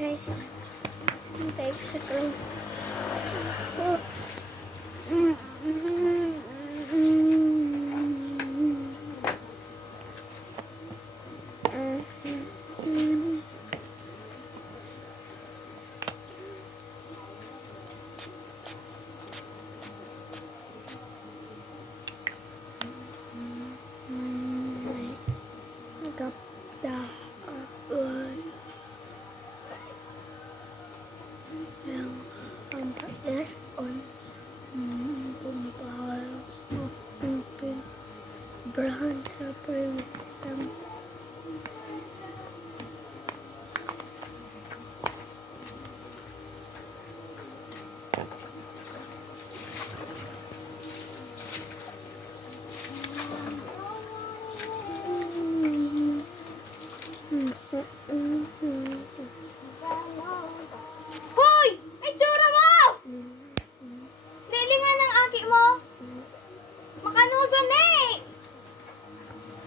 Guys, sa ko. Brown purple Hoy! Ay, tsura mo! Lilingan ng aki mo. Makanuso na eh.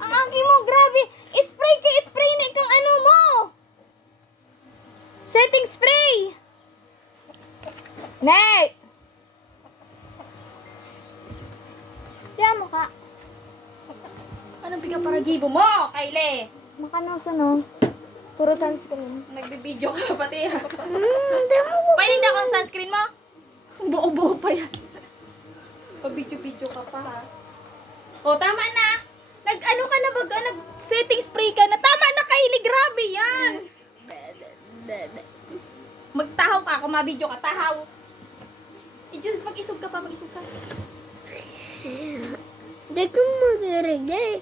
Ang aki mo, grabe. Spray na ikang ano mo. Setting spray. Nay! Diyan mo ka. Anong pinaparagibo mo, Kylie? Makanuso no. Puro sunscreen. Nagbibideo ka pati ha. Hindi mo ko. Pwede hindi akong sunscreen mo? Buo-buo pa yan. Pabidyo-bidyo ka pa ha. O, tama na. Nag-ano ka na baga? Nag-setting spray ka na. Tama na, Kylie. Grabe yan. Magtahaw ka. Kung mabidyo ka, tahaw. Mag-isog ka pa, mag-isog ka. Hindi ko mag-irigay.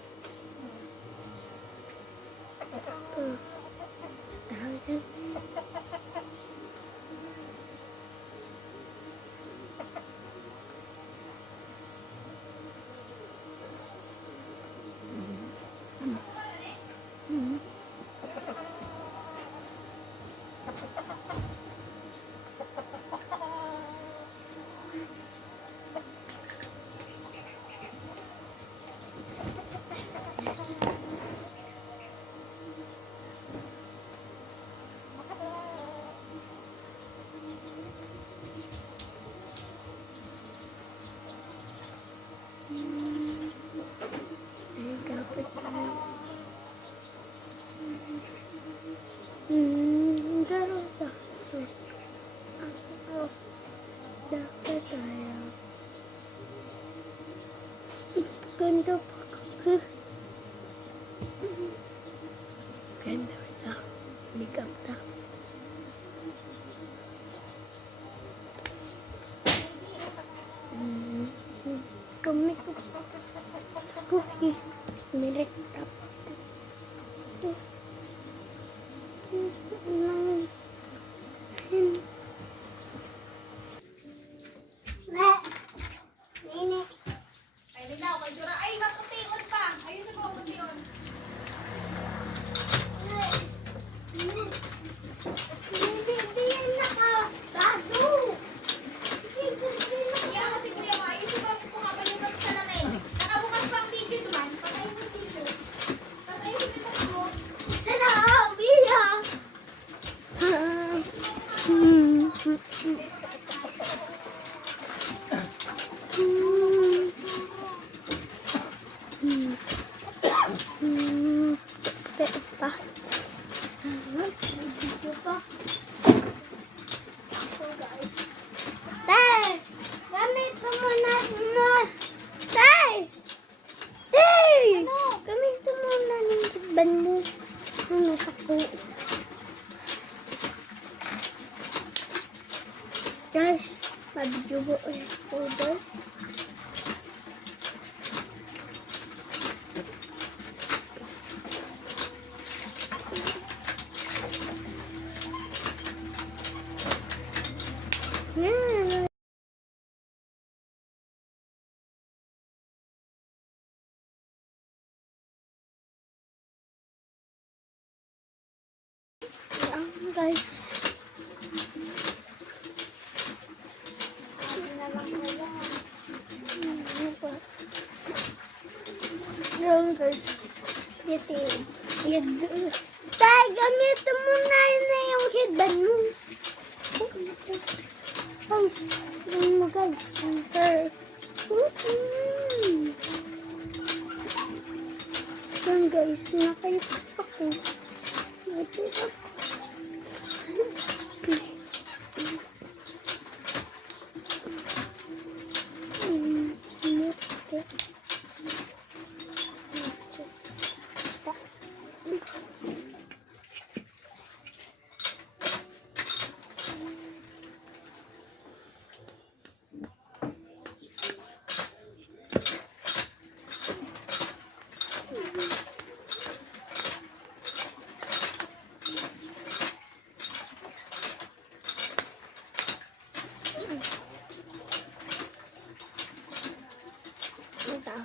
Dapat tayo. Ganda pa ka. Ganda pa. Makeup na. Kami ko. Sabi. Makeup. Ay, mapution pa. Ayun sa mga pution. Hindi yan nakabado. Iya kasi kuya mo. Ayun sa mga pumapalunas ka namin. Nakabukas pa ang video naman. Patay mo yung video. Tapos ayun sa mga mo. Nanahabiya. Guys, mabidyo mo ulit po guys. Guys. Yan guys. Tay, gamitin mo na yung headband mo. ka.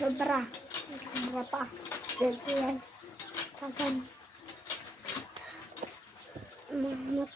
Sobra. Sobra pa. Dito yan. Kagan. Mahal